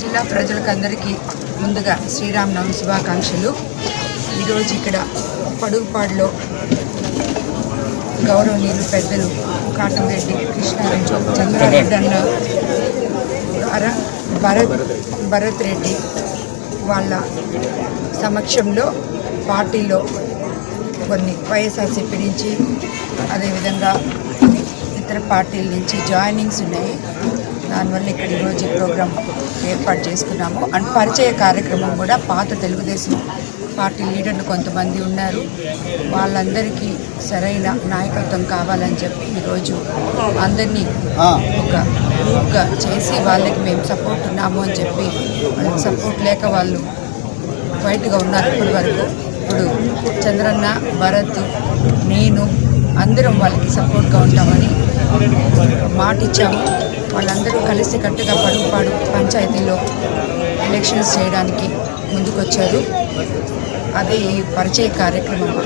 జిల్లా ప్రజలకందరికీ ముందుగా శ్రీరామనవమి శుభాకాంక్షలు. ఈరోజు ఇక్కడ పడుగుపాడులో గౌరవనీయులు పెద్దలు కాటంరెడ్డి కృష్ణారెడ్డి, చంద్రారెడ్డి అన్న, భరత్ రెడ్డి వాళ్ళ సమక్షంలో పార్టీలో కొన్ని వైఎస్ఆర్సీపీ నుంచి అదేవిధంగా ఇతర పార్టీల నుంచి జాయినింగ్స్ ఉన్నాయి. దానివల్ల ఇక్కడ ఈరోజు ప్రోగ్రాం ఏర్పాటు చేసుకున్నాము. అండ్ పరిచయ కార్యక్రమం కూడా పాత తెలుగుదేశం పార్టీ లీడర్లు కొంతమంది ఉన్నారు, వాళ్ళందరికీ సరైన నాయకత్వం కావాలని చెప్పి ఈరోజు అందరినీ ఒక గ్రూప్గా చేసి వాళ్ళకి మేము సపోర్ట్ ఉన్నాము అని చెప్పి, వాళ్ళకి సపోర్ట్ లేక వాళ్ళు బయటగా ఉన్నారు ఇప్పటి వరకు. ఇప్పుడు చంద్రన్న, భరత్, నేను అందరం వాళ్ళకి సపోర్ట్గా ఉంటామని మాట ఇచ్చాము. వాళ్ళందరూ కలిసి కట్టుగా పడుగుపాడు పంచాయతీలో ఎలక్షన్స్ చేయడానికి ముందుకొచ్చారు. అదే ఈ పరిచయ కార్యక్రమం.